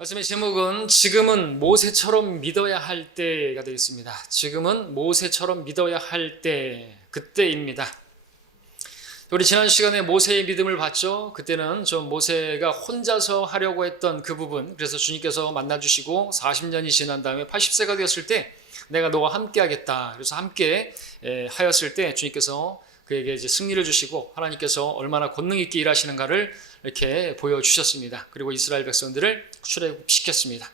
말씀의 제목은 지금은 모세처럼 믿어야 할 때가 되겠습니다. 지금은 모세처럼 믿어야 할 때, 그때입니다. 우리 지난 시간에 모세의 믿음을 봤죠. 그때는 좀 모세가 혼자서 하려고 했던 그 부분, 그래서 주님께서 만나주시고 40년이 지난 다음에 80세가 되었을 때 내가 너와 함께 하겠다. 그래서 함께 하였을 때 주님께서 그에게 이제 승리를 주시고 하나님께서 얼마나 권능 있게 일하시는가를 이렇게 보여주셨습니다. 그리고 이스라엘 백성들을 출애굽시켰습니다.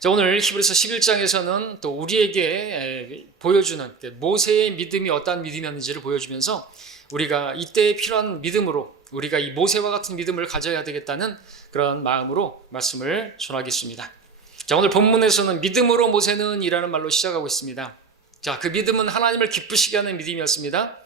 자, 오늘 히브리서 11장에서는 또 우리에게 보여주는 모세의 믿음이 어떠한 믿음이었는지를 보여주면서 우리가 이때에 필요한 믿음으로 우리가 이 모세와 같은 믿음을 가져야 되겠다는 그런 마음으로 말씀을 전하겠습니다. 자, 오늘 본문에서는 믿음으로 모세는 이라는 말로 시작하고 있습니다. 자, 그 믿음은 하나님을 기쁘시게 하는 믿음이었습니다.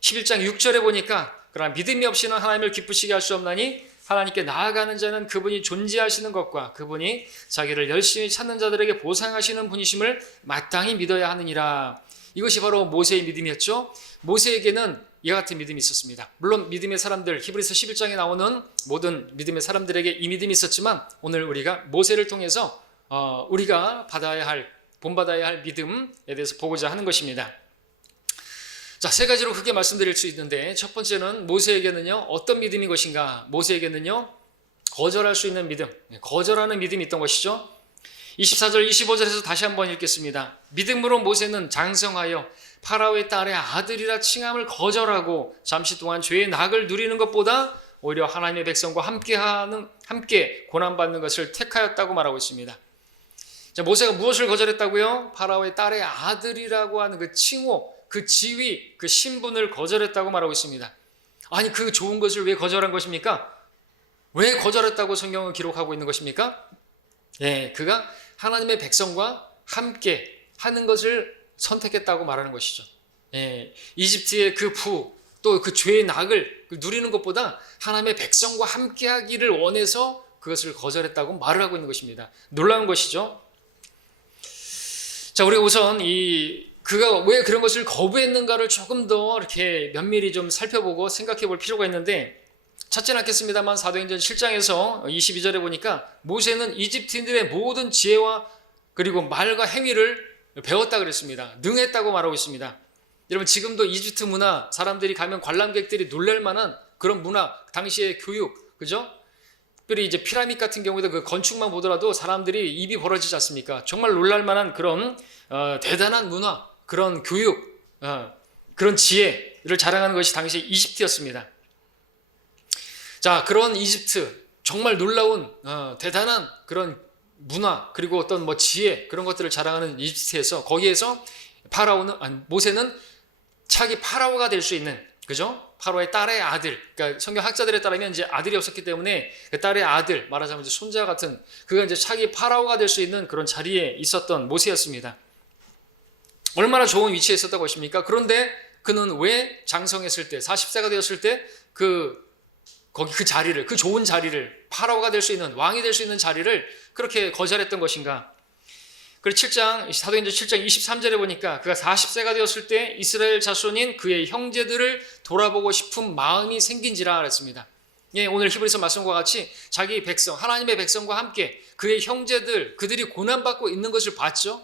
11장 6절에 보니까 그러나 믿음이 없이는 하나님을 기쁘시게 할 수 없나니 하나님께 나아가는 자는 그분이 존재하시는 것과 그분이 자기를 열심히 찾는 자들에게 보상하시는 분이심을 마땅히 믿어야 하느니라. 이것이 바로 모세의 믿음이었죠. 모세에게는 이와 같은 믿음이 있었습니다. 물론 믿음의 사람들, 히브리서 11장에 나오는 모든 믿음의 사람들에게 이 믿음이 있었지만 오늘 우리가 모세를 통해서 우리가 본받아야 할 믿음에 대해서 보고자 하는 것입니다. 자, 세 가지로 크게 말씀드릴 수 있는데 첫 번째는 모세에게는요 어떤 믿음인 것인가? 모세에게는요 거절할 수 있는 믿음, 거절하는 믿음이 있던 것이죠. 24절 25절에서 다시 한번 읽겠습니다. 믿음으로 모세는 장성하여 파라오의 딸의 아들이라 칭함을 거절하고 잠시 동안 죄의 낙을 누리는 것보다 오히려 하나님의 백성과 함께 고난받는 것을 택하였다고 말하고 있습니다. 자, 모세가 무엇을 거절했다고요? 파라오의 딸의 아들이라고 하는 그 칭호, 그 지위, 그 신분을 거절했다고 말하고 있습니다. 아니, 그 좋은 것을 왜 거절한 것입니까? 왜 거절했다고 성경은 기록하고 있는 것입니까? 그가 하나님의 백성과 함께 하는 것을 선택했다고 말하는 것이죠. 이집트의 그 또 그 죄의 낙을 누리는 것보다 하나님의 백성과 함께 하기를 원해서 그것을 거절했다고 말을 하고 있는 것입니다. 놀라운 것이죠. 자, 우리가 우선 그가 왜 그런 것을 거부했는가를 조금 더 이렇게 면밀히 좀 살펴보고 생각해 볼 필요가 있는데, 찾지는 않겠습니다만 사도행전 7장에서 22절에 보니까 모세는 이집트인들의 모든 지혜와 그리고 말과 행위를 배웠다 그랬습니다. 능했다고 말하고 있습니다. 여러분, 지금도 이집트 문화, 사람들이 가면 관람객들이 놀랄 만한 그런 문화, 당시의 교육, 그죠? 특별히 이제 피라미드 같은 경우에도 그 건축만 보더라도 사람들이 입이 벌어지지 않습니까? 정말 놀랄 만한 그런 대단한 문화, 그런 교육, 그런 지혜를 자랑하는 것이 당시 이집트였습니다. 자, 그런 이집트, 정말 놀라운 대단한 그런 문화, 그리고 어떤 지혜, 그런 것들을 자랑하는 이집트에서, 거기에서 모세는 차기 파라오가 될 수 있는, 그죠? 파라오의 딸의 아들, 그러니까 성경 학자들에 따르면 이제 아들이 없었기 때문에 그 딸의 아들, 말하자면 이제 손자 같은, 그가 이제 차기 파라오가 될 수 있는 그런 자리에 있었던 모세였습니다. 얼마나 좋은 위치에 있었다고 하십니까? 그런데 그는 왜 장성했을 때, 40세가 되었을 때 거기 그 자리를, 그 좋은 자리를, 파라오가 될 수 있는, 왕이 될 수 있는 자리를 그렇게 거절했던 것인가? 그리고 사도행전 7장 23절에 보니까 그가 40세가 되었을 때 이스라엘 자손인 그의 형제들을 돌아보고 싶은 마음이 생긴지라 그랬습니다. 오늘 히브리서 말씀과 같이 자기 백성, 하나님의 백성과 함께 그의 형제들, 그들이 고난받고 있는 것을 봤죠.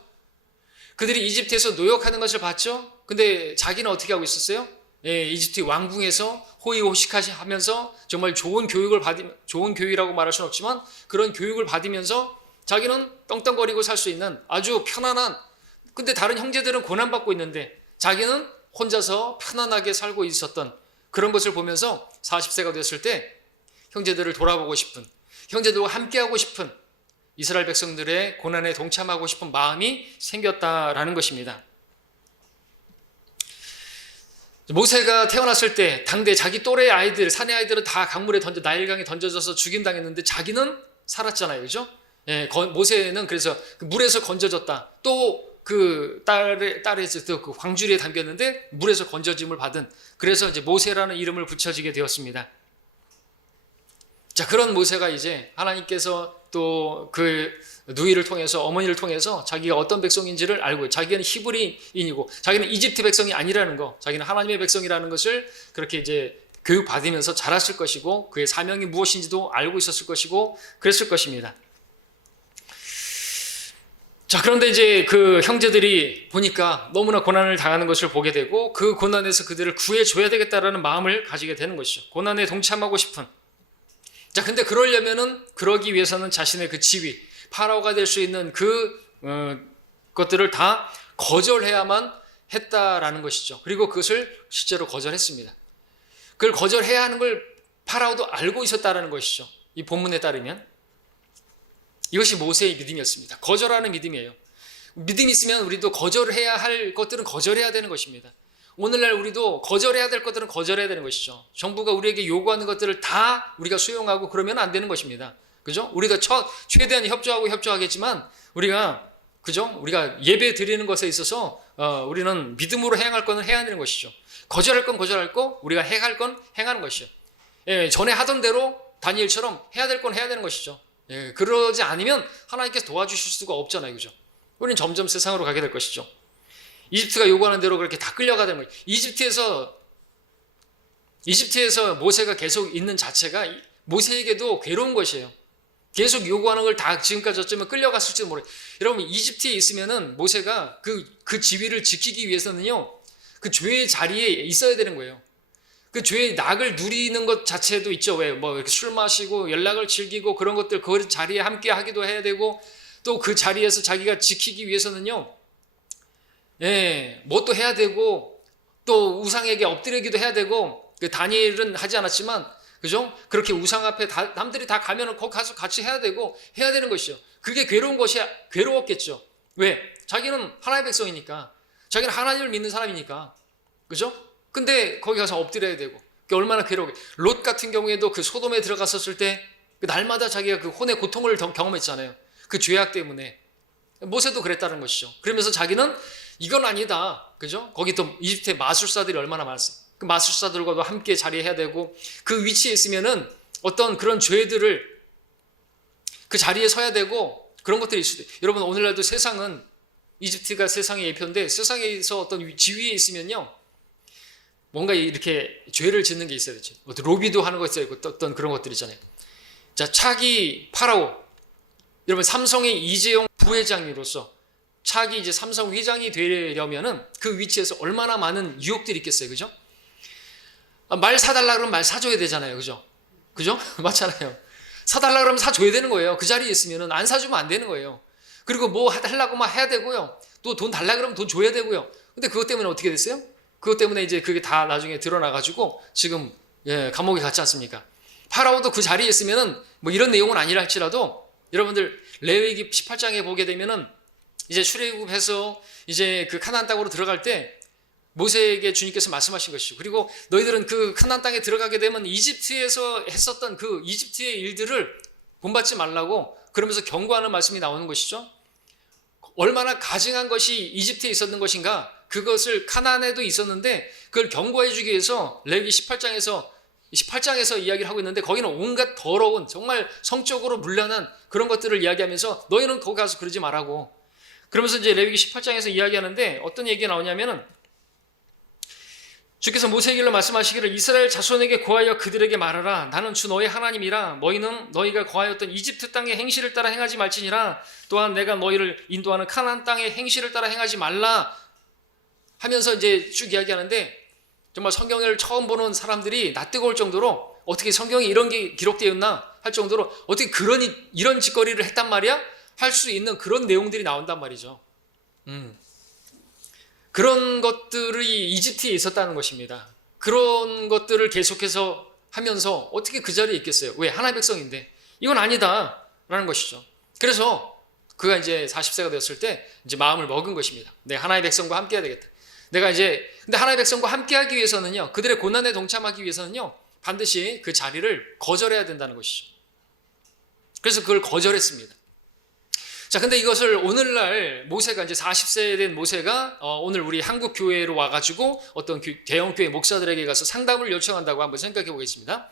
그들이 이집트에서 노역하는 것을 봤죠. 근데 자기는 어떻게 하고 있었어요? 이집트 왕궁에서 호의호식하면서 정말 좋은 교육이라고 말할 수는 없지만 그런 교육을 받으면서 자기는 떵떵거리고 살 수 있는 아주 편안한, 근데 다른 형제들은 고난받고 있는데 자기는 혼자서 편안하게 살고 있었던 그런 것을 보면서 40세가 됐을 때 형제들을 돌아보고 싶은, 형제들과 함께하고 싶은, 이스라엘 백성들의 고난에 동참하고 싶은 마음이 생겼다라는 것입니다. 모세가 태어났을 때 당대 자기 또래의 아이들, 사내 아이들은 다 나일강에 던져져서 죽임당했는데 자기는 살았잖아요, 그죠? 모세는 그래서 그 물에서 건져졌다. 또 그 딸의 그 광주리에 담겼는데 물에서 건져짐을 받은, 그래서 이제 모세라는 이름을 붙여지게 되었습니다. 자, 그런 모세가 이제 하나님께서 또 그 누이를 통해서, 어머니를 통해서 자기가 어떤 백성인지를 알고, 자기는 히브리인이고 자기는 이집트 백성이 아니라는 거, 자기는 하나님의 백성이라는 것을 그렇게 이제 교육받으면서 자랐을 것이고 그의 사명이 무엇인지도 알고 있었을 것이고 그랬을 것입니다. 자, 그런데 이제 그 형제들이 보니까 너무나 고난을 당하는 것을 보게 되고 그 고난에서 그들을 구해줘야 되겠다라는 마음을 가지게 되는 것이죠. 고난에 동참하고 싶은. 자, 근데 그러기 위해서는 자신의 그 지위, 파라오가 될 수 있는 것들을 다 거절해야만 했다라는 것이죠. 그리고 그것을 실제로 거절했습니다. 그걸 거절해야 하는 걸 파라오도 알고 있었다라는 것이죠. 이 본문에 따르면 이것이 모세의 믿음이었습니다. 거절하는 믿음이에요. 믿음이 있으면 우리도 거절해야 할 것들은 거절해야 되는 것입니다. 오늘날 우리도 거절해야 될 것들은 거절해야 되는 것이죠. 정부가 우리에게 요구하는 것들을 다 우리가 수용하고 그러면 안 되는 것입니다. 그죠? 우리가 최대한 협조하겠지만 우리가 예배 드리는 것에 있어서 우리는 믿음으로 행할 것은 해야 되는 것이죠. 거절할 건 거절할 거, 우리가 행할 건 행하는 것이죠. 예, 전에 하던 대로 다니엘처럼 해야 될 건 해야 되는 것이죠. 예, 그러지 않으면 하나님께서 도와주실 수가 없잖아요. 그죠? 우리는 점점 세상으로 가게 될 것이죠. 이집트가 요구하는 대로 그렇게 다 끌려가는 거예요. 이집트에서 모세가 계속 있는 자체가 모세에게도 괴로운 것이에요. 계속 요구하는 걸 다 지금까지 어쩌면 끌려갔을지도 모르겠어요. 여러분, 이집트에 있으면은 모세가 그 지위를 지키기 위해서는요, 그 죄의 자리에 있어야 되는 거예요. 그 죄의 낙을 누리는 것 자체도 있죠. 왜? 이렇게 술 마시고 연락을 즐기고 그런 것들 그 자리에 함께 하기도 해야 되고 또 그 자리에서 자기가 지키기 위해서는요, 예, 뭣도 해야 되고 또 우상에게 엎드리기도 해야 되고 그 다니엘은 하지 않았지만 그죠? 그렇게 우상 앞에 남들이 다 가면은 거기 가서 같이 해야 되고 해야 되는 것이죠. 그게 괴로웠겠죠. 왜? 자기는 하나님의 백성이니까, 자기는 하나님을 믿는 사람이니까, 그죠? 근데 거기 가서 엎드려야 되고, 그게 얼마나 괴로워. 롯 같은 경우에도 그 소돔에 들어갔었을 때 날마다 자기가 그 혼의 고통을 경험했잖아요. 그 죄악 때문에. 모세도 그랬다는 것이죠. 그러면서 자기는 이건 아니다, 그죠? 거기 또 이집트의 마술사들이 얼마나 많았어요. 그 마술사들과도 함께 자리해야 되고 그 위치에 있으면은 어떤 그런 죄들을 그 자리에 서야 되고 그런 것들이 있을 때, 여러분 오늘날도 세상은 이집트가 세상의 예표인데 세상에서 어떤 지위에 있으면요, 뭔가 이렇게 죄를 짓는 게 있어야 되죠. 어떤 로비도 하는 거 있어야 되고 어떤 그런 것들 있잖아요. 자, 차기 파라오, 여러분 삼성의 이재용 부회장으로서 차기 이제 삼성 회장이 되려면은 그 위치에서 얼마나 많은 유혹들이 있겠어요, 그죠? 말 사달라 그러면 말 사줘야 되잖아요. 그죠? 맞잖아요. 사달라 그러면 사줘야 되는 거예요. 그 자리에 있으면 안 사주면 안 되는 거예요. 그리고 뭐 하려고 막 해야 되고요. 또 돈 달라 그러면 돈 줘야 되고요. 근데 그것 때문에 어떻게 됐어요? 그것 때문에 이제 그게 다 나중에 드러나가지고 지금 감옥에 갔지 않습니까? 파라오도 그 자리에 있으면은 뭐 이런 내용은 아니라 할지라도 여러분들 레위기 18장에 보게 되면은 이제 출애굽해서 이제 그 가나안 땅으로 들어갈 때 모세에게 주님께서 말씀하신 것이죠. 그리고 너희들은 그 가나안 땅에 들어가게 되면 이집트에서 했었던 그 이집트의 일들을 본받지 말라고 그러면서 경고하는 말씀이 나오는 것이죠. 얼마나 가증한 것이 이집트에 있었는 것인가, 그것을 가나안에도 있었는데 그걸 경고해 주기 위해서 레위기 18장에서 이야기를 하고 있는데 거기는 온갖 더러운 정말 성적으로 문란한 그런 것들을 이야기하면서 너희는 거기 가서 그러지 말라고, 그러면서 이제 레위기 18장에서 이야기하는데 어떤 얘기가 나오냐면은 주께서 모세에게 말씀하시기를 이스라엘 자손에게 고하여 그들에게 말하라. 나는 주 너의 하나님이라. 너희는 너희가 고하였던 이집트 땅의 행실을 따라 행하지 말지니라. 또한 내가 너희를 인도하는 가나안 땅의 행실을 따라 행하지 말라 하면서 이제 쭉 이야기하는데, 정말 성경을 처음 보는 사람들이 낯뜨거울 정도로 어떻게 성경에 이런 게 기록되어 있나 할 정도로 어떻게 이런 짓거리를 했단 말이야? 할 수 있는 그런 내용들이 나온단 말이죠. 그런 것들이 이집트에 있었다는 것입니다. 그런 것들을 계속해서 하면서 어떻게 그 자리에 있겠어요? 왜? 하나님의 백성인데. 이건 아니다라는 것이죠. 그래서 그가 이제 40세가 되었을 때 이제 마음을 먹은 것입니다. 내가 하나님의 백성과 함께 해야 되겠다. 근데 하나님의 백성과 함께 하기 위해서는요, 그들의 고난에 동참하기 위해서는요, 반드시 그 자리를 거절해야 된다는 것이죠. 그래서 그걸 거절했습니다. 자, 근데 이것을 오늘날 모세가 이제 40세 된 모세가 오늘 우리 한국 교회로 와가지고 어떤 대형 교회 목사들에게 가서 상담을 요청한다고 한번 생각해 보겠습니다.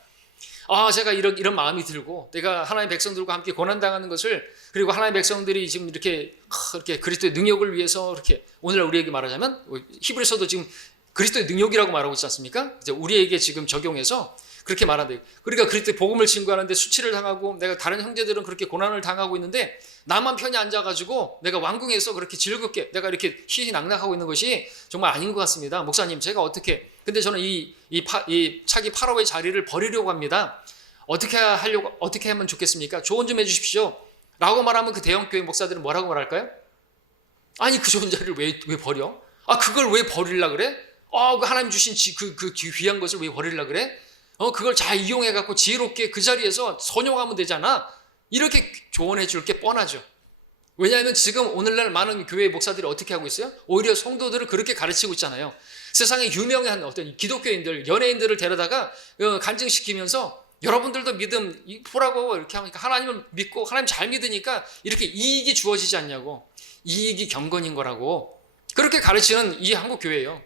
제가 이런 마음이 들고 내가 하나님의 백성들과 함께 고난당하는 것을, 그리고 하나님의 백성들이 지금 이렇게 그리스도의 능력을 위해서 이렇게 오늘날 우리에게 말하자면 히브리서도 지금 그리스도의 능력이라고 말하고 있지 않습니까? 이제 우리에게 지금 적용해서 그렇게 말한대. 그러니까 그럴 때 복음을 증거하는데 수치를 당하고 내가 다른 형제들은 그렇게 고난을 당하고 있는데 나만 편히 앉아가지고 내가 왕궁에서 그렇게 즐겁게 내가 이렇게 희희낙낙하고 있는 것이 정말 아닌 것 같습니다. 목사님, 제가 어떻게, 근데 저는 이 차기 8호의 자리를 버리려고 합니다. 어떻게 하면 좋겠습니까? 조언 좀 해주십시오. 라고 말하면 그 대형교회 목사들은 뭐라고 말할까요? 아니, 그 좋은 자리를 왜 버려? 그걸 왜 버리려 그래? 그 하나님 주신 그 귀한 것을 왜 버리려 그래? 그걸 잘 이용해갖고 지혜롭게 그 자리에서 선용하면 되잖아. 이렇게 조언해 줄 게 뻔하죠. 왜냐하면 지금 오늘날 많은 교회 목사들이 어떻게 하고 있어요? 오히려 성도들을 그렇게 가르치고 있잖아요. 세상에 유명한 어떤 기독교인들, 연예인들을 데려다가 간증시키면서 여러분들도 믿음 보라고 이렇게 하니까 하나님을 믿고 하나님 잘 믿으니까 이렇게 이익이 주어지지 않냐고. 이익이 경건인 거라고. 그렇게 가르치는 이 한국 교회예요.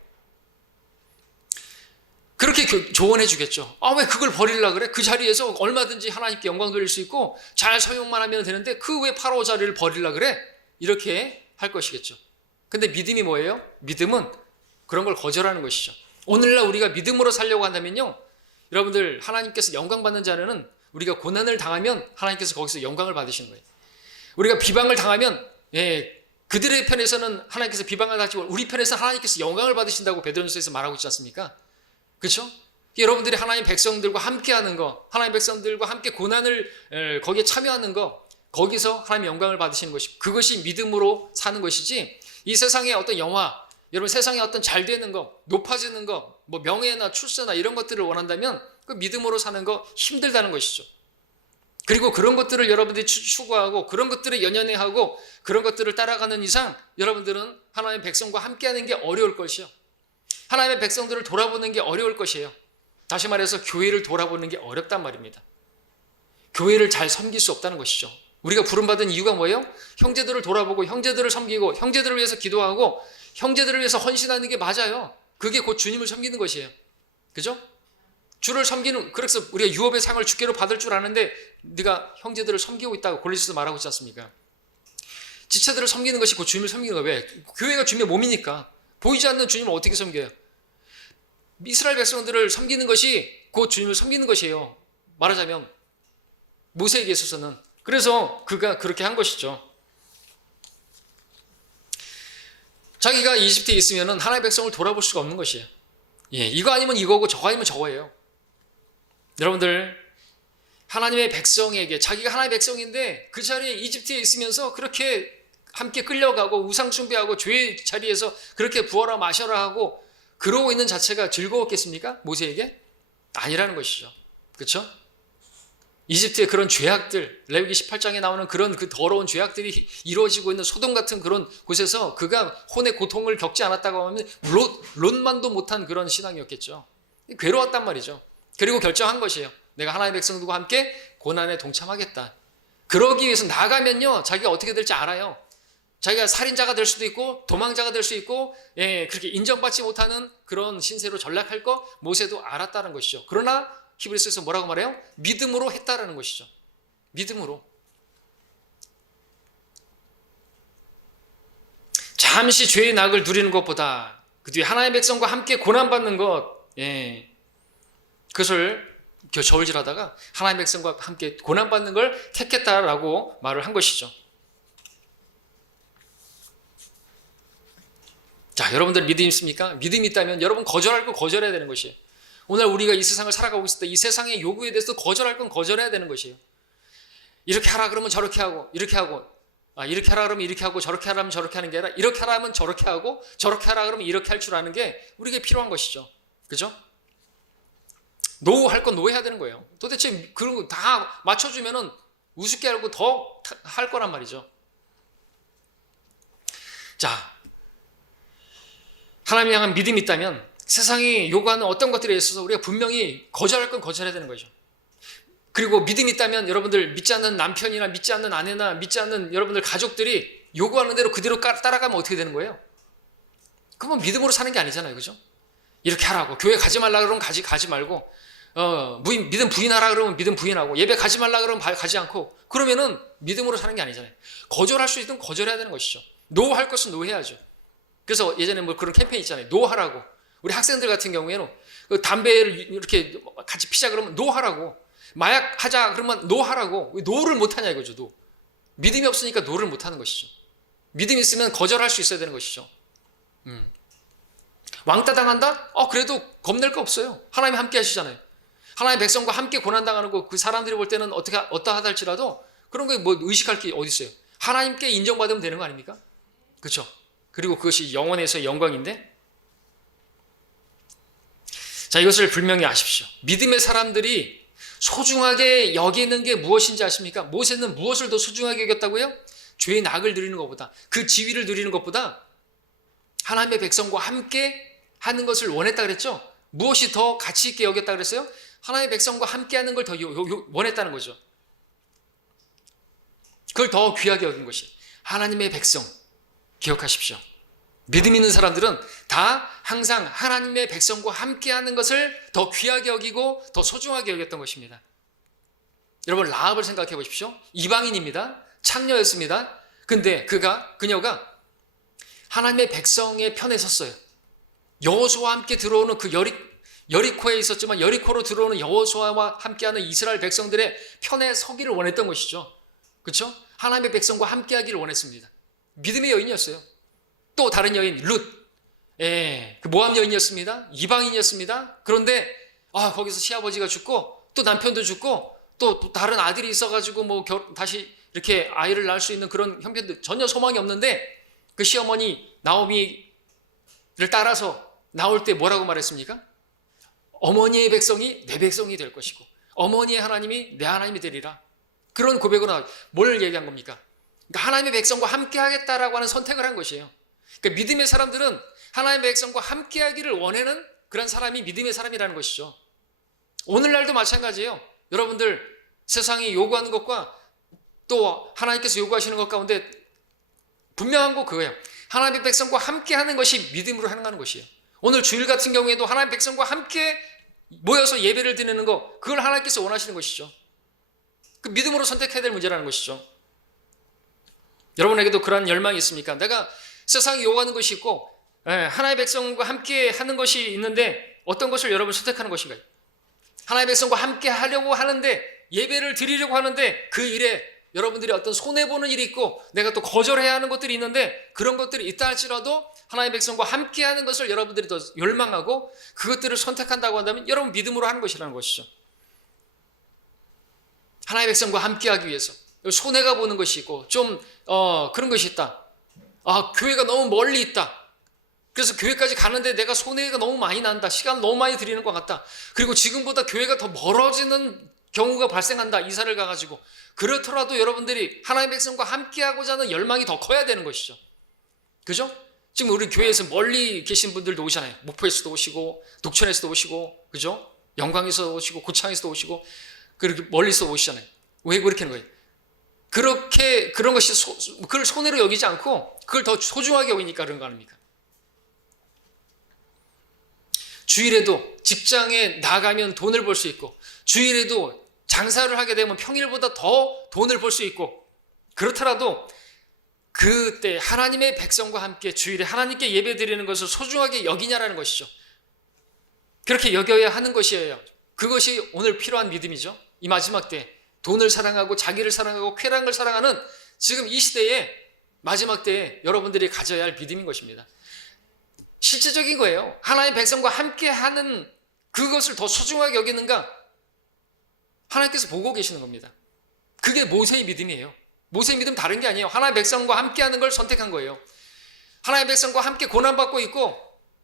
그렇게 조언해 주겠죠. 왜 그걸 버리려고 그래? 그 자리에서 얼마든지 하나님께 영광 돌릴 수 있고 잘 사용만 하면 되는데 그 왜 8호 자리를 버리려고 그래? 이렇게 할 것이겠죠. 근데 믿음이 뭐예요? 믿음은 그런 걸 거절하는 것이죠. 오늘날 우리가 믿음으로 살려고 한다면요, 여러분들, 하나님께서 영광 받는 자는 우리가 고난을 당하면 하나님께서 거기서 영광을 받으시는 거예요. 우리가 비방을 당하면 그들의 편에서는 하나님께서 비방을 하시고 우리 편에서는 하나님께서 영광을 받으신다고 베드로전서에서 말하고 있지 않습니까? 그렇죠? 여러분들이 하나님 백성들과 함께 하는 거, 하나님 백성들과 함께 고난을 거기에 참여하는 거, 거기서 하나님 영광을 받으시는 것이, 그것이 믿음으로 사는 것이지, 이 세상의 어떤 영화, 여러분 세상에 어떤 잘 되는 거, 높아지는 거, 뭐 명예나 출세나 이런 것들을 원한다면 그 믿음으로 사는 거 힘들다는 것이죠. 그리고 그런 것들을 여러분들이 추구하고 그런 것들을 연연해하고 그런 것들을 따라가는 이상 여러분들은 하나님의 백성과 함께하는 게 어려울 것이요. 하나님의 백성들을 돌아보는 게 어려울 것이에요. 다시 말해서 교회를 돌아보는 게 어렵단 말입니다. 교회를 잘 섬길 수 없다는 것이죠. 우리가 부름받은 이유가 뭐예요? 형제들을 돌아보고 형제들을 섬기고 형제들을 위해서 기도하고 형제들을 위해서 헌신하는 게 맞아요. 그게 곧 주님을 섬기는 것이에요. 그죠? 주를 섬기는, 그래서 우리가 유업의 상을 주께로 받을 줄 아는데 네가 형제들을 섬기고 있다고 골로새서 말하고 있지 않습니까? 지체들을 섬기는 것이 곧 주님을 섬기는 거예요. 왜? 교회가 주님의 몸이니까. 보이지 않는 주님을 어떻게 섬겨요? 이스라엘 백성들을 섬기는 것이 곧 주님을 섬기는 것이에요. 말하자면 모세에게 있어서는. 그래서 그가 그렇게 한 것이죠. 자기가 이집트에 있으면 하나님의 백성을 돌아볼 수가 없는 것이에요. 이거 아니면 이거고 저거 아니면 저거예요. 여러분들, 하나님의 백성에게, 자기가 하나님의 백성인데 그 자리에 이집트에 있으면서 그렇게 함께 끌려가고 우상 숭배하고 죄의 자리에서 그렇게 부어라 마셔라 하고 그러고 있는 자체가 즐거웠겠습니까? 모세에게? 아니라는 것이죠. 그렇죠? 이집트의 그런 죄악들, 레위기 18장에 나오는 그런 그 더러운 죄악들이 이루어지고 있는 소돔 같은 그런 곳에서 그가 혼의 고통을 겪지 않았다고 하면 롯만도 못한 그런 신앙이었겠죠. 괴로웠단 말이죠. 그리고 결정한 것이에요. 내가 하나님의 백성들과 함께 고난에 동참하겠다. 그러기 위해서 나가면요, 자기가 어떻게 될지 알아요. 자기가 살인자가 될 수도 있고 도망자가 될 수 있고 그렇게 인정받지 못하는 그런 신세로 전락할 거 모세도 알았다는 것이죠. 그러나 히브리서에서 뭐라고 말해요? 믿음으로 했다라는 것이죠. 믿음으로. 잠시 죄의 낙을 누리는 것보다 그 뒤에 하나님의 백성과 함께 고난받는 것, 그것을 저울질하다가 하나님의 백성과 함께 고난받는 걸 택했다라고 말을 한 것이죠. 자, 여러분들 믿음 있습니까? 믿음이 있다면 여러분 거절할 건 거절해야 되는 것이에요. 오늘 우리가 이 세상을 살아가고 있을 때 이 세상의 요구에 대해서 거절할 건 거절해야 되는 것이에요. 이렇게 하라 그러면 저렇게 하고, 이렇게 하고, 이렇게 하라 그러면 이렇게 하고, 저렇게 하라면 저렇게 하는 게 아니라 이렇게 하라면 저렇게 하고, 저렇게 하라 그러면 이렇게 할 줄 아는 게 우리에게 필요한 것이죠. 그죠? 노할 건 노해야 되는 거예요. 도대체 그런 거 다 맞춰주면은 우습게 알고 더 할 거란 말이죠. 자, 하나님 향한 믿음이 있다면 세상이 요구하는 어떤 것들에 있어서 우리가 분명히 거절할 건 거절해야 되는 거죠. 그리고 믿음이 있다면 여러분들 믿지 않는 남편이나 믿지 않는 아내나 믿지 않는 여러분들 가족들이 요구하는 대로 그대로 따라가면 어떻게 되는 거예요? 그건 믿음으로 사는 게 아니잖아요. 그죠? 이렇게 하라고. 교회 가지 말라 그러면 가지 말고, 믿음 부인하라 그러면 믿음 부인하고, 예배 가지 말라 그러면 가지 않고, 그러면은 믿음으로 사는 게 아니잖아요. 거절할 수 있으면 거절해야 되는 것이죠. 노할 것은 노해야죠. 그래서 예전에 뭐 그런 캠페인 있잖아요. 노하라고. 우리 학생들 같은 경우에는 담배를 이렇게 같이 피자 그러면 노하라고. 마약 하자 그러면 노하라고. 왜 노를 못하냐 이거죠. 노. 믿음이 없으니까 노를 못하는 것이죠. 믿음이 있으면 거절할 수 있어야 되는 것이죠. 왕따 당한다? 그래도 겁낼 거 없어요. 하나님 함께 하시잖아요. 하나님의 백성과 함께 고난당하는 거 그 사람들이 볼 때는 어떠하다 할지라도 그런 거에 뭐 의식할 게 어디 있어요. 하나님께 인정받으면 되는 거 아닙니까? 그렇죠? 그리고 그것이 영원에서의 영광인데, 자, 이것을 분명히 아십시오. 믿음의 사람들이 소중하게 여기는 게 무엇인지 아십니까? 모세는 무엇을 더 소중하게 여겼다고요? 죄의 낙을 누리는 것보다, 그 지위를 누리는 것보다 하나님의 백성과 함께 하는 것을 원했다 그랬죠? 무엇이 더 가치 있게 여겼다 그랬어요? 하나님의 백성과 함께 하는 걸 더 원했다는 거죠. 그걸 더 귀하게 여긴 것이 하나님의 백성. 기억하십시오. 믿음 있는 사람들은 다 항상 하나님의 백성과 함께 하는 것을 더 귀하게 여기고 더 소중하게 여겼던 것입니다. 여러분, 라합을 생각해 보십시오. 이방인입니다. 창녀였습니다. 근데 그녀가 하나님의 백성의 편에 섰어요. 여호수아와 함께 들어오는 그 여리코에 있었지만 여리코로 들어오는 여호수아와 함께하는 이스라엘 백성들의 편에 서기를 원했던 것이죠. 그렇죠? 하나님의 백성과 함께하기를 원했습니다. 믿음의 여인이었어요. 또 다른 여인 룻, 그 모압 여인이었습니다. 이방인이었습니다. 그런데 거기서 시아버지가 죽고 또 남편도 죽고 또 다른 아들이 있어가지고 뭐 다시 이렇게 아이를 낳을 수 있는 그런 형편들 전혀 소망이 없는데 그 시어머니 나오미를 따라서 나올 때 뭐라고 말했습니까? 어머니의 백성이 내 백성이 될 것이고 어머니의 하나님이 내 하나님이 되리라. 그런 고백으로 뭘 얘기한 겁니까? 그러니까 하나님의 백성과 함께 하겠다라고 하는 선택을 한 것이에요. 그러니까 믿음의 사람들은 하나님의 백성과 함께 하기를 원하는 그런 사람이 믿음의 사람이라는 것이죠. 오늘날도 마찬가지예요. 여러분들 세상이 요구하는 것과 또 하나님께서 요구하시는 것 가운데 분명한 거 그거예요. 하나님의 백성과 함께 하는 것이 믿음으로 행하는 것이에요. 오늘 주일 같은 경우에도 하나님의 백성과 함께 모여서 예배를 드리는 거, 그걸 하나님께서 원하시는 것이죠. 그 믿음으로 선택해야 될 문제라는 것이죠. 여러분에게도 그러한 열망이 있습니까? 내가 세상이 요구하는 것이 있고 하나님의 백성과 함께 하는 것이 있는데 어떤 것을 여러분 선택하는 것인가요? 하나님의 백성과 함께 하려고 하는데 예배를 드리려고 하는데 그 일에 여러분들이 어떤 손해보는 일이 있고 내가 또 거절해야 하는 것들이 있는데 그런 것들이 있다 할지라도 하나님의 백성과 함께 하는 것을 여러분들이 더 열망하고 그것들을 선택한다고 한다면 여러분 믿음으로 하는 것이라는 것이죠. 하나님의 백성과 함께 하기 위해서 손해가 보는 것이 있고 좀 그런 것이 있다. 교회가 너무 멀리 있다. 그래서 교회까지 가는데 내가 손해가 너무 많이 난다. 시간을 너무 많이 들이는 것 같다. 그리고 지금보다 교회가 더 멀어지는 경우가 발생한다. 이사를 가가지고. 그렇더라도 여러분들이 하나님의 백성과 함께하고자 하는 열망이 더 커야 되는 것이죠. 그죠? 지금 우리 교회에서 멀리 계신 분들도 오시잖아요. 목포에서도 오시고 녹천에서도 오시고 그죠? 영광에서 오시고 고창에서도 오시고 그렇게 멀리서 오시잖아요. 왜 그렇게 하는 거예요? 그렇게 그런 것이 그걸 손해로 여기지 않고 그걸 더 소중하게 여기니까 그런 거 아닙니까? 주일에도 직장에 나가면 돈을 벌 수 있고 주일에도 장사를 하게 되면 평일보다 더 돈을 벌 수 있고 그렇더라도 그때 하나님의 백성과 함께 주일에 하나님께 예배 드리는 것을 소중하게 여기냐라는 것이죠. 그렇게 여겨야 하는 것이에요. 그것이 오늘 필요한 믿음이죠. 이 마지막 때 돈을 사랑하고 자기를 사랑하고 쾌락을 사랑하는 지금 이 시대에 마지막 때에 여러분들이 가져야 할 믿음인 것입니다. 실제적인 거예요. 하나님의 백성과 함께 하는 그것을 더 소중하게 여기는가? 하나님께서 보고 계시는 겁니다. 그게 모세의 믿음이에요. 모세의 믿음 다른 게 아니에요. 하나님의 백성과 함께 하는 걸 선택한 거예요. 하나님의 백성과 함께 고난받고 있고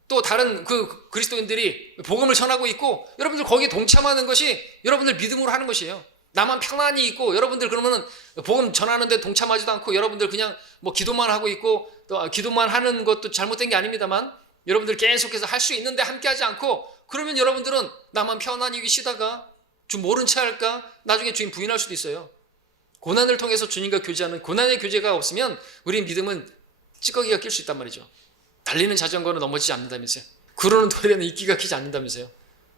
또 다른 그 그리스도인들이 복음을 전하고 있고 여러분들 거기에 동참하는 것이 여러분들 믿음으로 하는 것이에요. 나만 평안히 있고 여러분들 그러면은 복음 전하는데 동참하지도 않고 여러분들 그냥 뭐 기도만 하고 있고 또 기도만 하는 것도 잘못된 게 아닙니다만 여러분들 계속해서 할 수 있는데 함께 하지 않고 그러면 여러분들은 나만 편안히 쉬다가 좀 모른 채 할까? 나중에 주님 부인할 수도 있어요. 고난을 통해서 주님과 교제하는 고난의 교제가 없으면 우리 믿음은 찌꺼기가 낄 수 있단 말이죠. 달리는 자전거는 넘어지지 않는다면서요. 구르는 돌에는 이끼가 끼지 않는다면서요.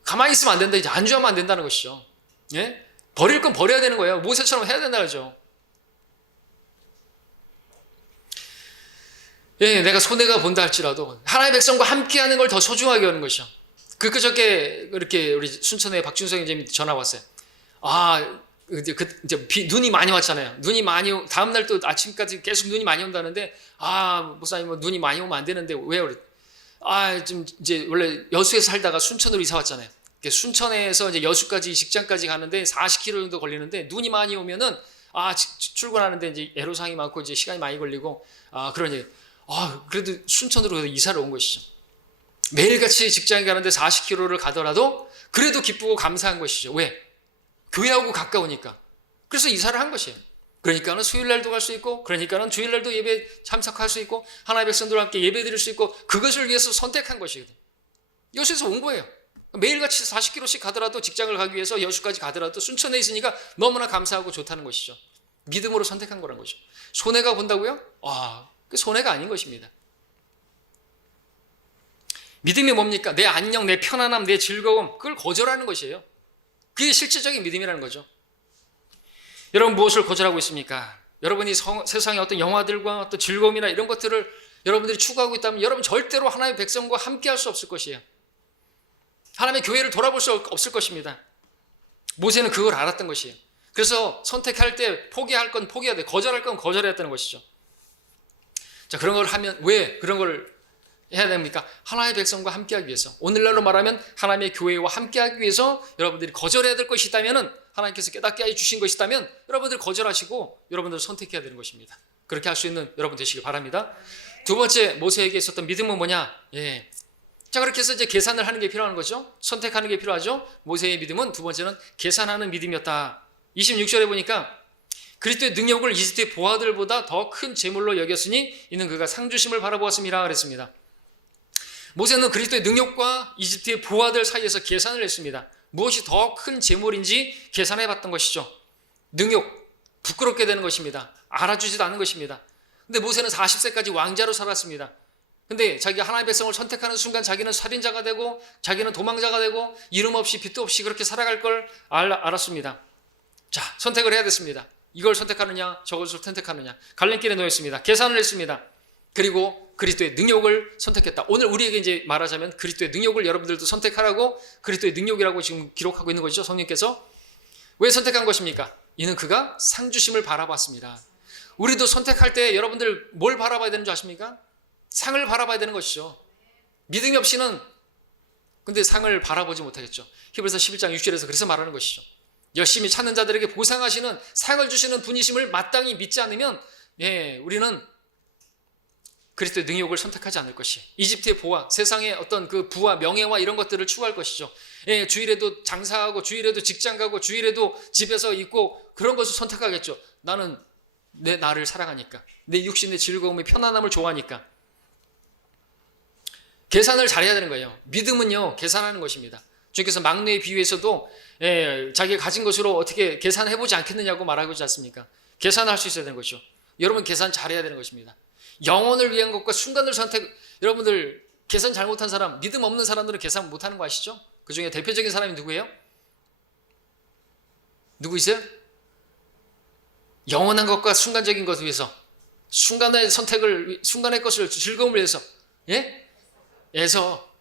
가만히 있으면 안 된다. 이제 안주하면 안 된다는 것이죠. 예? 버릴 건 버려야 되는 거예요. 모세처럼 해야 된다는 거죠. 예, 내가 손해가 본다 할지라도 하나님의 백성과 함께하는 걸 더 소중하게 하는 것이죠. 그저께 이렇게 우리 순천에 박준성 선생님 전화 왔어요. 이제 눈이 많이 왔잖아요. 눈이 많이 다음 날 또 아침까지 계속 눈이 많이 온다는데 목사님 뭐 눈이 많이 오면 안 되는데 왜요? 좀 이제 원래 여수에서 살다가 순천으로 이사 왔잖아요. 순천에서 이제 여수까지 직장까지 가는데 40km 정도 걸리는데 눈이 많이 오면은 출근하는데 이제 애로사항이 많고 이제 시간이 많이 걸리고 그러니 그래도 순천으로 이사를 온 것이죠. 매일같이 직장에 가는데 40km를 가더라도 그래도 기쁘고 감사한 것이죠. 왜? 교회하고 가까우니까. 그래서 이사를 한 것이에요. 그러니까는 수요일날도 갈 수 있고, 그러니까는 주일날도 예배 참석할 수 있고, 하나님의 백성들과 함께 예배 드릴 수 있고, 그것을 위해서 선택한 것이거든. 여수에서 온 거예요. 매일같이 40km씩 가더라도 직장을 가기 위해서 여수까지 가더라도 순천에 있으니까 너무나 감사하고 좋다는 것이죠. 믿음으로 선택한 거란 거죠. 손해가 본다고요? 그 손해가 아닌 것입니다. 믿음이 뭡니까? 내 안녕, 내 편안함, 내 즐거움, 그걸 거절하는 것이에요. 그게 실질적인 믿음이라는 거죠. 여러분 무엇을 거절하고 있습니까? 여러분이 세상의 어떤 영화들과 어떤 즐거움이나 이런 것들을 여러분들이 추구하고 있다면 여러분 절대로 하나님의 백성과 함께 할 수 없을 것이에요. 하나님의 교회를 돌아볼 수 없을 것입니다. 모세는 그걸 알았던 것이에요. 그래서 선택할 때 포기할 건 포기해야 돼. 거절할 건 거절해야 되는 것이죠. 자, 그런 걸 하면 왜 그런 걸 해야 됩니까? 하나님의 백성과 함께하기 위해서. 오늘날로 말하면 하나님의 교회와 함께하기 위해서 여러분들이 거절해야 될 것이 있다면 하나님께서 깨닫게 해주신 것이 있다면 여러분들 거절하시고 여러분들 선택해야 되는 것입니다. 그렇게 할 수 있는 여러분 되시길 바랍니다. 두 번째 모세에게 있었던 믿음은 뭐냐? 자, 그렇게 해서 이제 계산을 하는 게 필요한 거죠. 선택하는 게 필요하죠. 모세의 믿음은 두 번째는 계산하는 믿음이었다. 26절에 보니까 그리스도의 능력을 이집트의 보아들보다 더 큰 재물로 여겼으니 이는 그가 상주심을 바라보았음이라 그랬습니다. 모세는 그리스도의 능력과 이집트의 보아들 사이에서 계산을 했습니다. 무엇이 더 큰 재물인지 계산해 봤던 것이죠. 능력, 부끄럽게 되는 것입니다. 알아주지도 않은 것입니다. 근데 모세는 40세까지 왕자로 살았습니다. 근데 자기가 하나님의 백성을 선택하는 순간 자기는 살인자가 되고 자기는 도망자가 되고 이름 없이 빚도 없이 그렇게 살아갈 걸 알았습니다. 자, 선택을 해야 됐습니다. 이걸 선택하느냐 저것을 선택하느냐 갈림길에 놓였습니다. 계산을 했습니다. 그리고 그리스도의 능력을 선택했다. 오늘 우리에게 이제 말하자면 그리스도의 능력을 여러분들도 선택하라고 그리스도의 능력이라고 지금 기록하고 있는 것이죠. 성령께서. 왜 선택한 것입니까? 이는 그가 상주심을 바라봤습니다. 우리도 선택할 때 여러분들 뭘 바라봐야 되는 줄 아십니까? 상을 바라봐야 되는 것이죠. 믿음이 없이는 근데 상을 바라보지 못하겠죠. 히브리서 11장 6절에서 그래서 말하는 것이죠. 열심히 찾는 자들에게 보상하시는 상을 주시는 분이심을 마땅히 믿지 않으면 우리는 그리스도의 능력을 선택하지 않을 것이. 이집트의 보아, 세상의 어떤 그 부와 명예와 이런 것들을 추구할 것이죠. 주일에도 장사하고 주일에도 직장 가고 주일에도 집에서 있고 그런 것을 선택하겠죠. 나는 내 나를 사랑하니까, 내 육신의 즐거움의 편안함을 좋아하니까. 계산을 잘해야 되는 거예요. 믿음은요 계산하는 것입니다. 주님께서 막내의 비유에서도 자기가 가진 것으로 어떻게 계산해보지 않겠느냐고 말하고 있지 않습니까? 계산할 수 있어야 되는 것이죠. 여러분 계산 잘해야 되는 것입니다. 영혼을 위한 것과 순간을 여러분들 계산 잘못한 사람, 믿음 없는 사람들은 계산 못하는 거 아시죠? 그 중에 대표적인 사람이 누구예요? 누구 있어요? 영원한 것과 순간적인 것을 위해서, 순간의 선택을, 순간의 것을 즐거움을 위해서, 해서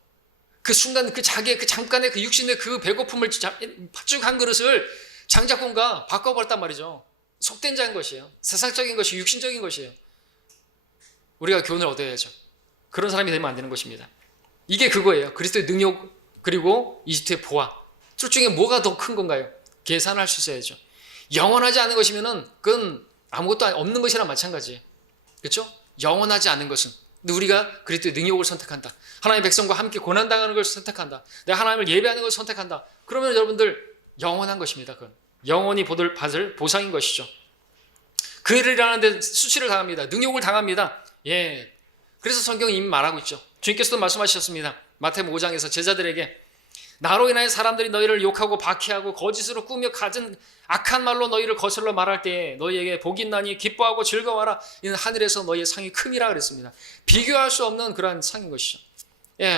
그 순간 그 자기의 그 잠깐의 그 육신의 그 배고픔을 팥죽 한 그릇을 장자권과 바꿔버렸단 말이죠. 속된 자인 것이에요. 세상적인 것이 육신적인 것이에요. 우리가 교훈을 얻어야죠. 그런 사람이 되면 안 되는 것입니다. 이게 그거예요. 그리스도의 능력 그리고 이집트의 보아. 둘 중에 뭐가 더 큰 건가요? 계산할 수 있어야죠. 영원하지 않은 것이면은 그건 아무것도 없는 것이랑 마찬가지예요. 그렇죠? 영원하지 않은 것은. 근데 우리가 그리스도의 능력을 선택한다. 하나님의 백성과 함께 고난당하는 것을 선택한다. 내가 하나님을 예배하는 것을 선택한다. 그러면 여러분들 영원한 것입니다. 그건 영원히 받을 보상인 것이죠. 그 일을 일하는데 수치를 당합니다. 능욕을 당합니다. 그래서 성경이 이미 말하고 있죠. 주님께서도 말씀하셨습니다. 마태복음 5장에서 제자들에게 나로 인하여 사람들이 너희를 욕하고 박해하고 거짓으로 꾸며 가진 악한 말로 너희를 거슬러 말할 때에 너희에게 복이 있나니 기뻐하고 즐거워하라. 이는 하늘에서 너희의 상이 큼이라 그랬습니다. 비교할 수 없는 그러한 상인 것이죠.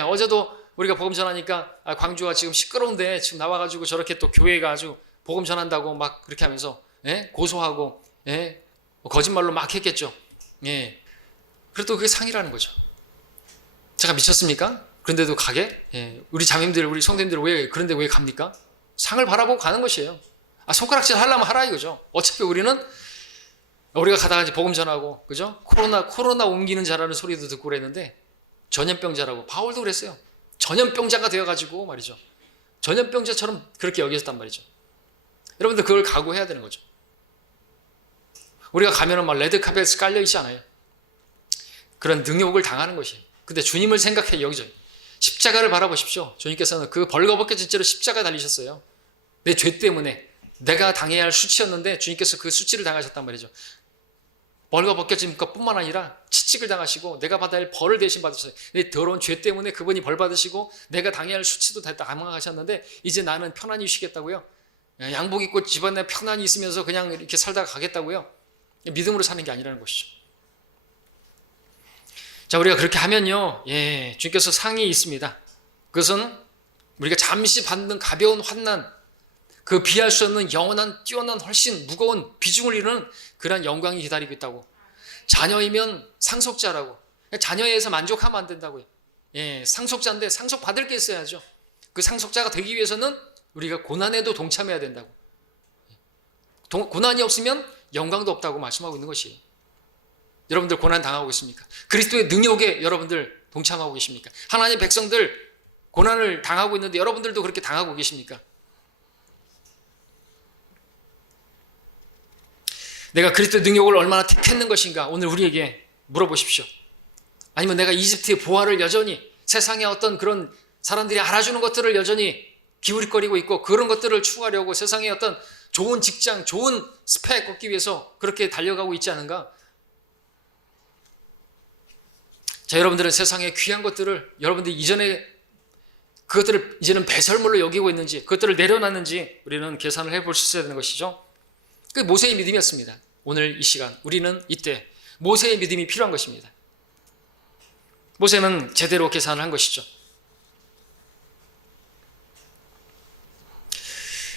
어제도 우리가 복음 전하니까 광주가 지금 시끄러운데 지금 나와가지고 저렇게 또 교회가 아주 복음 전한다고 막 그렇게 하면서 고소하고 거짓말로 막 했겠죠. 그래도 그게 상이라는 거죠. 제가 미쳤습니까? 그런데도 가게? 우리 자매님들, 우리 성도님들 그런데 왜 갑니까? 상을 바라보고 가는 것이에요. 손가락질 하려면 하라 이거죠. 어차피 우리가 가다가 이제 복음 전하고, 그죠? 코로나 옮기는 자라는 소리도 듣고 그랬는데, 전염병자라고. 바울도 그랬어요. 전염병자가 되어가지고 말이죠. 전염병자처럼 그렇게 여겼단 말이죠. 여러분들 그걸 각오해야 되는 거죠. 우리가 가면은 막 레드카펫 깔려있지 않아요. 그런 능욕을 당하는 것이에요. 근데 주님을 생각해 여기죠. 십자가를 바라보십시오. 주님께서는 그 벌거벗겨진 채로 십자가에 달리셨어요. 내 죄 때문에 내가 당해야 할 수치였는데 주님께서 그 수치를 당하셨단 말이죠. 벌거벗겨진 것뿐만 아니라 치직을 당하시고 내가 받아야 할 벌을 대신 받으셨어요. 내 더러운 죄 때문에 그분이 벌 받으시고 내가 당해야 할 수치도 다 당하셨는데 이제 나는 편안히 쉬겠다고요. 양복 입고 집안에 편안히 있으면서 그냥 이렇게 살다가 가겠다고요. 믿음으로 사는 게 아니라는 것이죠. 자, 우리가 그렇게 하면요, 주님께서 상이 있습니다. 그것은 우리가 잠시 받는 가벼운 환난, 그 비할 수 없는 영원한 뛰어난 훨씬 무거운 비중을 이루는 그런 영광이 기다리고 있다고. 자녀이면 상속자라고. 자녀에서 만족하면 안 된다고요. 상속자인데 상속받을 게 있어야죠. 그 상속자가 되기 위해서는 우리가 고난에도 동참해야 된다고. 고난이 없으면 영광도 없다고 말씀하고 있는 것이에요. 여러분들 고난 당하고 있습니까? 그리스도의 능력에 여러분들 동참하고 계십니까? 하나님의 백성들 고난을 당하고 있는데 여러분들도 그렇게 당하고 계십니까? 내가 그리스도의 능력을 얼마나 택했는 것인가? 오늘 우리에게 물어보십시오. 아니면 내가 이집트의 보화를 여전히 세상의 어떤 그런 사람들이 알아주는 것들을 여전히 기울거리고 있고 그런 것들을 추구하려고 세상의 어떤 좋은 직장, 좋은 스펙 얻기 위해서 그렇게 달려가고 있지 않은가? 자, 여러분들은 세상의 귀한 것들을 여러분들이 이전에 그것들을 이제는 배설물로 여기고 있는지 그것들을 내려놨는지 우리는 계산을 해볼 수 있어야 되는 것이죠. 그 모세의 믿음이었습니다. 오늘 이 시간 우리는 이때 모세의 믿음이 필요한 것입니다. 모세는 제대로 계산을 한 것이죠.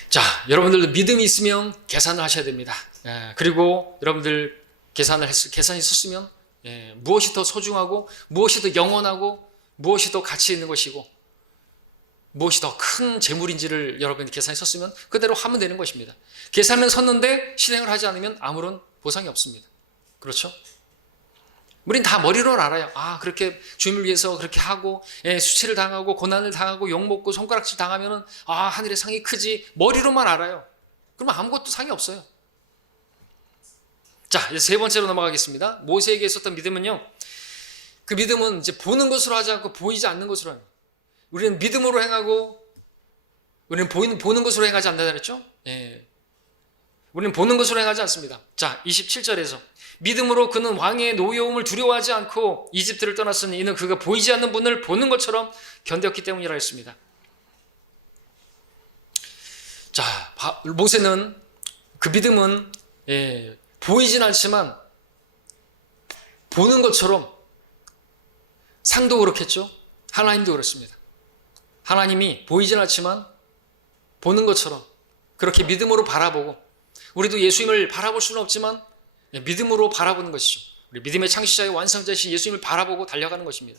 자, 여러분들도 믿음이 있으면 계산을 하셔야 됩니다. 그리고 여러분들 계산이 있었으면 무엇이 더 소중하고 무엇이 더 영원하고 무엇이 더 가치 있는 것이고 무엇이 더 큰 재물인지를 여러분이 계산이 섰으면 그대로 하면 되는 것입니다. 계산은 섰는데 실행을 하지 않으면 아무런 보상이 없습니다. 그렇죠? 우린 다 머리로는 알아요. 그렇게 주님을 위해서 그렇게 하고 수치를 당하고 고난을 당하고 욕먹고 손가락질 당하면은 하늘의 상이 크지. 머리로만 알아요. 그러면 아무것도 상이 없어요. 자, 이제 세 번째로 넘어가겠습니다. 모세에게 있었던 믿음은요, 그 믿음은 이제 보는 것으로 하지 않고 보이지 않는 것으로 하는 거예요. 우리는 믿음으로 행하고 우리는 보는 것으로 행하지 않는다 그랬죠? 우리는 보는 것으로 행하지 않습니다. 자, 27절에서 믿음으로 그는 왕의 노여움을 두려워하지 않고 이집트를 떠났으니 이는 그가 보이지 않는 분을 보는 것처럼 견뎠기 때문이라 했습니다. 자, 모세는 그 믿음은 보이진 않지만 보는 것처럼 상도 그렇겠죠. 하나님도 그렇습니다. 하나님이 보이진 않지만 보는 것처럼 그렇게 믿음으로 바라보고 우리도 예수님을 바라볼 수는 없지만 믿음으로 바라보는 것이죠. 우리 믿음의 창시자의 완성자이신 예수님을 바라보고 달려가는 것입니다.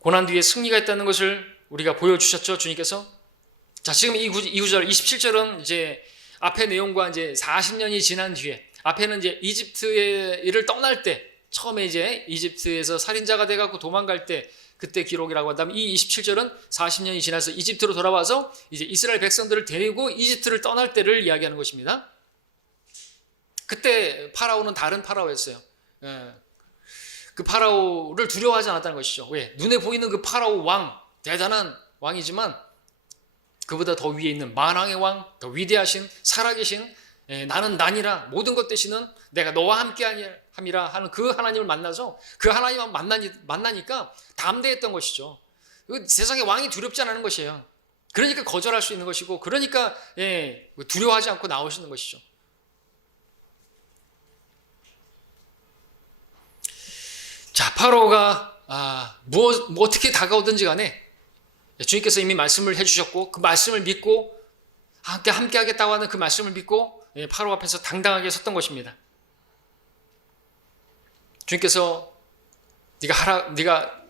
고난 뒤에 승리가 있다는 것을 우리가 보여주셨죠, 주님께서. 자, 지금 이 구절 27절은 이제 앞의 내용과 이제 40년이 지난 뒤에 앞에는 이제 이집트를 떠날 때 처음에 이제 이집트에서 살인자가 돼갖고 도망갈 때 그때 기록이라고 한다면 이 27절은 40년이 지나서 이집트로 돌아와서 이제 이스라엘 백성들을 데리고 이집트를 떠날 때를 이야기하는 것입니다. 그때 파라오는 다른 파라오였어요. 그 파라오를 두려워하지 않았다는 것이죠. 왜? 눈에 보이는 그 파라오 왕, 대단한 왕이지만 그보다 더 위에 있는 만왕의 왕, 더 위대하신 살아계신 나는 난이라 모든 것 되시는 내가 너와 함께함이라 하는 그 하나님을 만나서 그 하나님을 만나니까 담대했던 것이죠. 세상에 왕이 두렵지 않은 것이에요. 그러니까 거절할 수 있는 것이고 그러니까 두려워하지 않고 나오시는 것이죠. 자, 파라오가 어떻게 다가오든지 간에 주님께서 이미 말씀을 해주셨고 그 말씀을 믿고 함께 하겠다고 하는 그 말씀을 믿고 파라오 앞에서 당당하게 섰던 것입니다. 주님께서 네가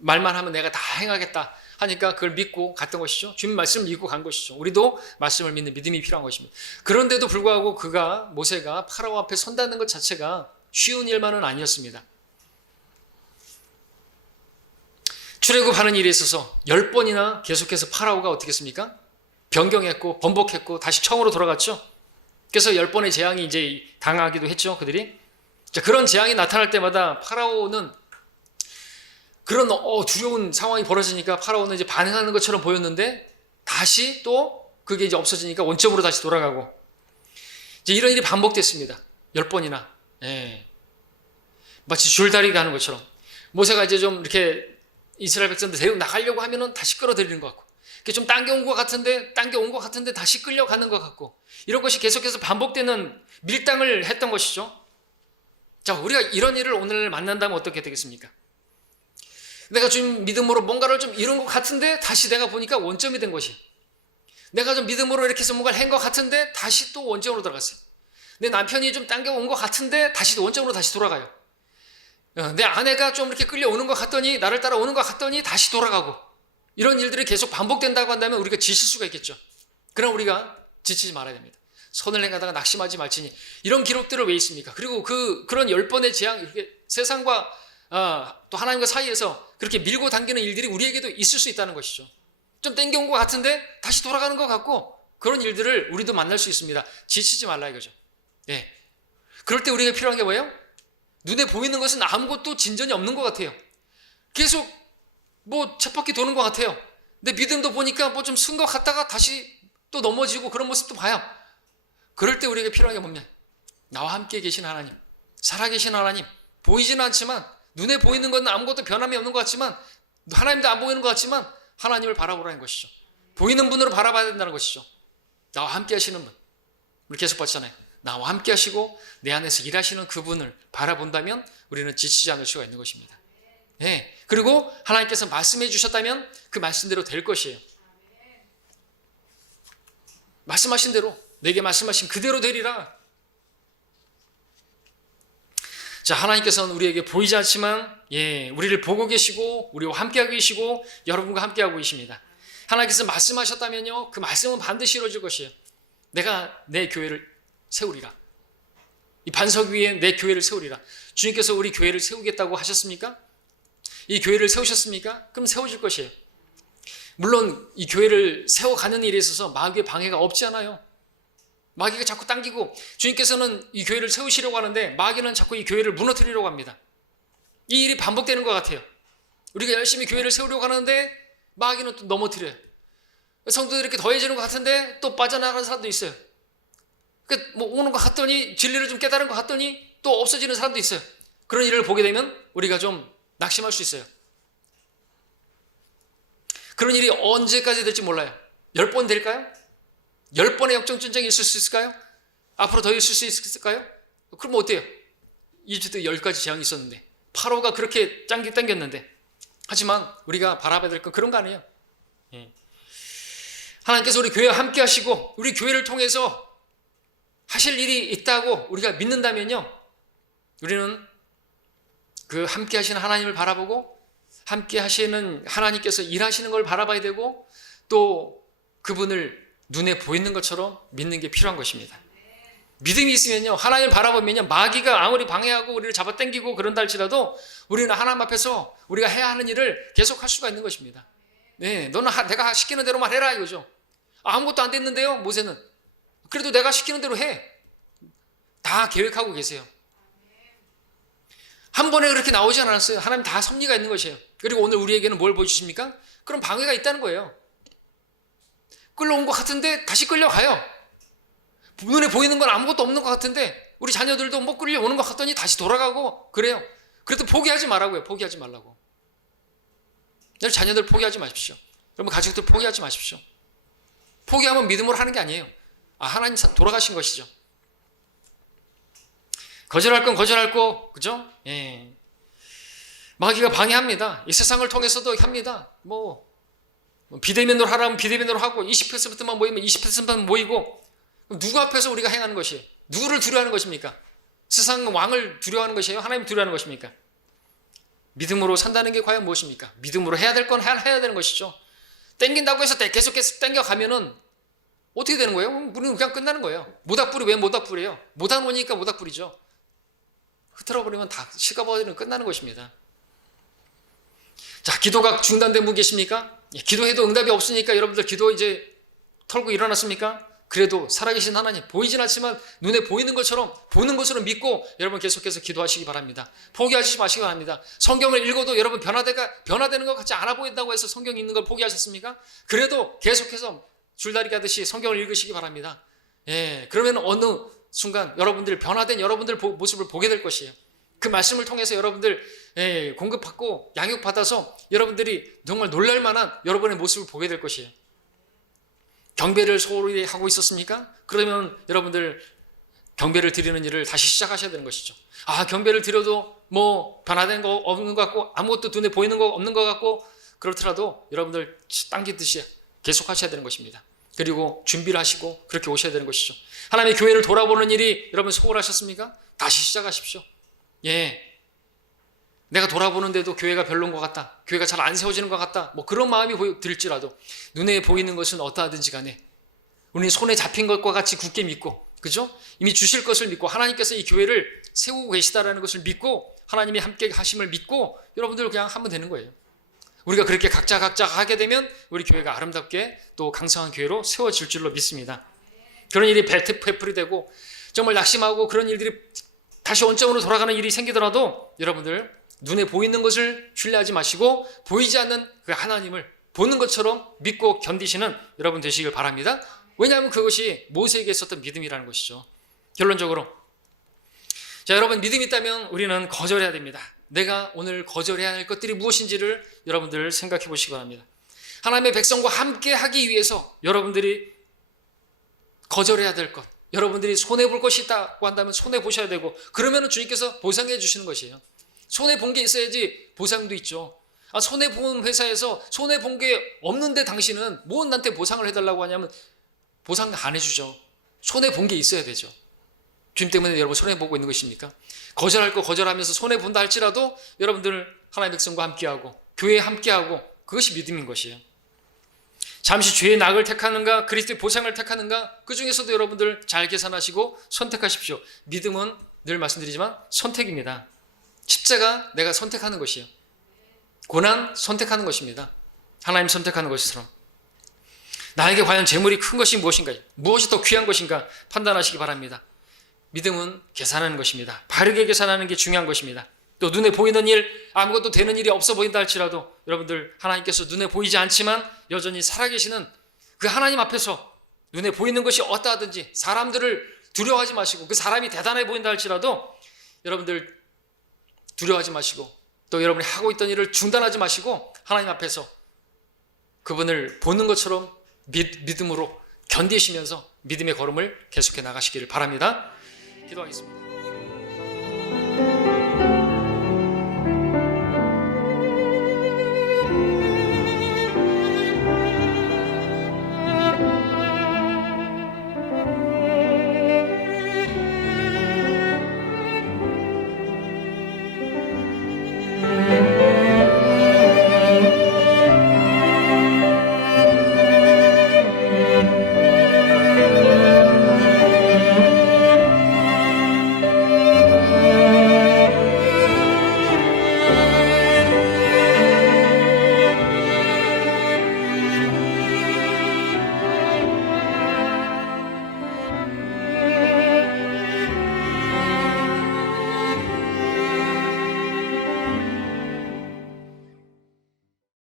말만 하면 내가 다 행하겠다 하니까 그걸 믿고 갔던 것이죠. 주님 말씀을 믿고 간 것이죠. 우리도 말씀을 믿는 믿음이 필요한 것입니다. 그런데도 불구하고 모세가 파라오 앞에 선다는 것 자체가 쉬운 일만은 아니었습니다. 출애굽하는 일에 있어서 10번이나 계속해서 파라오가 어떻게 했습니까? 변경했고 번복했고 다시 처음으로 돌아갔죠. 그래서 10번의 재앙이 이제 당하기도 했죠. 그들이. 자, 그런 재앙이 나타날 때마다 파라오는 그런 두려운 상황이 벌어지니까 파라오는 이제 반응하는 것처럼 보였는데 다시 또 그게 이제 없어지니까 원점으로 다시 돌아가고 이제 이런 일이 반복됐습니다. 10번이나. 예. 마치 줄다리기 하는 것처럼 모세가 이제 좀 이렇게 이스라엘 백성들 데리고 나가려고 하면은 다시 끌어들이는 것 같고 좀 당겨온 것 같은데 다시 끌려가는 것 같고 이런 것이 계속해서 반복되는 밀당을 했던 것이죠. 자, 우리가 이런 일을 오늘 만난다면 어떻게 되겠습니까? 내가 좀 믿음으로 뭔가를 좀 이룬 것 같은데 다시 내가 보니까 원점이 된 것이 내가 좀 믿음으로 이렇게 해서 뭔가를 한 것 같은데 다시 또 원점으로 들어갔어요. 내 남편이 좀 당겨온 것 같은데 다시 원점으로 다시 돌아가요. 내 아내가 좀 이렇게 끌려오는 것 같더니 나를 따라오는 것 같더니 다시 돌아가고 이런 일들이 계속 반복된다고 한다면 우리가 지칠 수가 있겠죠. 그럼 우리가 지치지 말아야 됩니다. 선을 행하다가 낙심하지 말지니 이런 기록들을 왜 있습니까? 그리고 그런 10번의 재앙 이렇게 세상과 또 하나님과 사이에서 그렇게 밀고 당기는 일들이 우리에게도 있을 수 있다는 것이죠. 좀 땡겨온 것 같은데 다시 돌아가는 것 같고 그런 일들을 우리도 만날 수 있습니다. 지치지 말라 이거죠. 예. 그럴 때 우리가 필요한 게 뭐예요? 눈에 보이는 것은 아무것도 진전이 없는 것 같아요. 계속 쳇바퀴 도는 것 같아요. 근데 믿음도 보니까 좀 쓴 것 같다가 다시 또 넘어지고 그런 모습도 봐요. 그럴 때 우리에게 필요한 게 뭐냐? 나와 함께 계신 하나님, 살아계신 하나님, 보이지는 않지만 눈에 보이는 건 아무것도 변함이 없는 것 같지만 하나님도 안 보이는 것 같지만 하나님을 바라보라는 것이죠. 보이는 분으로 바라봐야 된다는 것이죠. 나와 함께 하시는 분. 우리 계속 봤잖아요. 나와 함께 하시고 내 안에서 일하시는 그분을 바라본다면 우리는 지치지 않을 수가 있는 것입니다. 네. 그리고 하나님께서 말씀해 주셨다면 그 말씀대로 될 것이에요. 말씀하신 대로 내게 말씀하신 그대로 되리라. 자, 하나님께서는 우리에게 보이지 않지만 우리를 보고 계시고 우리와 함께하고 계시고 여러분과 함께하고 계십니다. 하나님께서 말씀하셨다면요 그 말씀은 반드시 이루어질 것이에요. 내가 내 교회를 세우리라. 이 반석 위에 내 교회를 세우리라. 주님께서 우리 교회를 세우겠다고 하셨습니까? 이 교회를 세우셨습니까? 그럼 세워질 것이에요. 물론 이 교회를 세워가는 일에 있어서 마귀의 방해가 없지 않아요. 마귀가 자꾸 당기고 주님께서는 이 교회를 세우시려고 하는데 마귀는 자꾸 이 교회를 무너뜨리려고 합니다. 이 일이 반복되는 것 같아요. 우리가 열심히 교회를 세우려고 하는데 마귀는 또 넘어뜨려요. 성도들이 이렇게 더해지는 것 같은데 또 빠져나가는 사람도 있어요. 오는 것 같더니 진리를 좀 깨달은 것 같더니 또 없어지는 사람도 있어요. 그런 일을 보게 되면 우리가 좀 낙심할 수 있어요. 그런 일이 언제까지 될지 몰라요. 10번 될까요? 10번의 역정전쟁이 있을 수 있을까요? 앞으로 더 있을 수 있을까요? 그럼 어때요? 이집트에 10가지 재앙이 있었는데 파로가 그렇게 당겼는데 하지만 우리가 바라봐야 될 건 그런 거 아니에요. 하나님께서 우리 교회와 함께 하시고 우리 교회를 통해서 하실 일이 있다고 우리가 믿는다면요 우리는 그 함께 하시는 하나님을 바라보고 함께 하시는 하나님께서 일하시는 걸 바라봐야 되고 또 그분을 눈에 보이는 것처럼 믿는 게 필요한 것입니다. 믿음이 있으면요 하나님을 바라보면요 마귀가 아무리 방해하고 우리를 잡아당기고 그런다 할지라도 우리는 하나님 앞에서 우리가 해야 하는 일을 계속 할 수가 있는 것입니다. 네, 너는 내가 시키는 대로만 해라 이거죠. 아무것도 안 됐는데요 모세는 그래도 내가 시키는 대로 해. 다 계획하고 계세요. 한 번에 그렇게 나오지 않았어요. 하나님 다 섭리가 있는 것이에요. 그리고 오늘 우리에게는 뭘 보여주십니까? 그런 방해가 있다는 거예요. 끌려온 것 같은데 다시 끌려가요. 눈에 보이는 건 아무것도 없는 것 같은데 우리 자녀들도 끌려오는 것 같더니 다시 돌아가고 그래요. 그래도 포기하지 말라고요. 포기하지 말라고. 여러분 자녀들 포기하지 마십시오. 여러분 가족들 포기하지 마십시오. 포기하면 믿음으로 하는 게 아니에요. 하나님 돌아가신 것이죠. 거절할 건 거절할 거, 그죠? 예. 마귀가 방해합니다. 이 세상을 통해서도 합니다. 비대면으로 하라면 비대면으로 하고 20%만 모이면 20%만 모이고 누구 앞에서 우리가 행하는 것이에요? 누구를 두려워하는 것입니까? 세상 왕을 두려워하는 것이에요? 하나님 두려워하는 것입니까? 믿음으로 산다는 게 과연 무엇입니까? 믿음으로 해야 될 건 해야 되는 것이죠. 땡긴다고 해서 계속 땡겨가면은 어떻게 되는 거예요? 우리는 그냥 끝나는 거예요. 모닥불이 왜 모닥불이에요? 모닥 놓으니까 모닥불이죠. 흐트러버리면 다 식어버리면 끝나는 것입니다. 자, 기도가 중단된 분 계십니까? 기도해도 응답이 없으니까 여러분들 기도 이제 털고 일어났습니까? 그래도 살아계신 하나님, 보이진 않지만 눈에 보이는 것처럼 보는 것으로 믿고 여러분 계속해서 기도하시기 바랍니다. 포기하시지 마시기 바랍니다. 성경을 읽어도 여러분 변화되는 것 같지 않아 보인다고 해서 성경 읽는 걸 포기하셨습니까? 그래도 계속해서 줄다리 가듯이 성경을 읽으시기 바랍니다. 예, 그러면 어느 순간 여러분들 변화된 여러분들 모습을 보게 될 것이에요. 그 말씀을 통해서 여러분들 공급받고 양육받아서 여러분들이 정말 놀랄만한 여러분의 모습을 보게 될 것이에요. 경배를 소홀히 하고 있었습니까? 그러면 여러분들 경배를 드리는 일을 다시 시작하셔야 되는 것이죠. 아, 경배를 드려도 뭐 변화된 거 없는 것 같고 아무것도 눈에 보이는 거 없는 것 같고 그렇더라도 여러분들 당기듯이 계속 하셔야 되는 것입니다. 그리고 준비를 하시고 그렇게 오셔야 되는 것이죠. 하나님의 교회를 돌아보는 일이 여러분 소홀하셨습니까? 다시 시작하십시오. 예, 내가 돌아보는데도 교회가 별로인 것 같다, 교회가 잘 안 세워지는 것 같다, 뭐 그런 마음이 들지라도 눈에 보이는 것은 어떠하든지 간에 우리는 손에 잡힌 것과 같이 굳게 믿고, 그죠? 이미 주실 것을 믿고 하나님께서 이 교회를 세우고 계시다라는 것을 믿고 하나님이 함께 하심을 믿고 여러분들 그냥 하면 되는 거예요. 우리가 그렇게 각자 하게 되면 우리 교회가 아름답게 또 강성한 교회로 세워질 줄로 믿습니다. 그런 일이 베풀이 되고 정말 낙심하고 그런 일들이 다시 원점으로 돌아가는 일이 생기더라도 여러분들 눈에 보이는 것을 신뢰하지 마시고 보이지 않는 그 하나님을 보는 것처럼 믿고 견디시는 여러분 되시길 바랍니다. 왜냐하면 그것이 모세에게 있었던 믿음이라는 것이죠. 결론적으로, 자, 여러분 믿음이 있다면 우리는 거절해야 됩니다. 내가 오늘 거절해야 할 것들이 무엇인지를 여러분들 생각해 보시기 바랍니다. 하나님의 백성과 함께 하기 위해서 여러분들이 거절해야 될 것, 여러분들이 손해볼 것이 있다고 한다면 손해보셔야 되고, 그러면 주님께서 보상해 주시는 것이에요. 손해본 게 있어야지 보상도 있죠. 손해본 회사에서 손해본 게 없는데 당신은 뭐 나한테 보상을 해달라고 하냐면 보상 안 해주죠. 손해본 게 있어야 되죠. 주님 때문에 여러분 손해보고 있는 것입니까? 거절할 거 거절하면서 손해본다 할지라도 여러분들 하나님의 백성과 함께하고 교회에 함께하고 그것이 믿음인 것이에요. 잠시 죄의 낙을 택하는가 그리스도의 보상을 택하는가, 그 중에서도 여러분들 잘 계산하시고 선택하십시오. 믿음은 늘 말씀드리지만 선택입니다. 십자가 내가 선택하는 것이에요. 고난 선택하는 것입니다. 하나님 선택하는 것처럼 나에게 과연 재물이 큰 것이 무엇인가, 무엇이 더 귀한 것인가 판단하시기 바랍니다. 믿음은 계산하는 것입니다. 바르게 계산하는 게 중요한 것입니다. 또 눈에 보이는 일, 아무것도 되는 일이 없어 보인다 할지라도 여러분들 하나님께서 눈에 보이지 않지만 여전히 살아계시는 그 하나님 앞에서 눈에 보이는 것이 어떠하든지 사람들을 두려워하지 마시고, 그 사람이 대단해 보인다 할지라도 여러분들 두려워하지 마시고 또 여러분이 하고 있던 일을 중단하지 마시고 하나님 앞에서 그분을 보는 것처럼 믿음으로 견디시면서 믿음의 걸음을 계속해 나가시기를 바랍니다. 기도하겠습니다.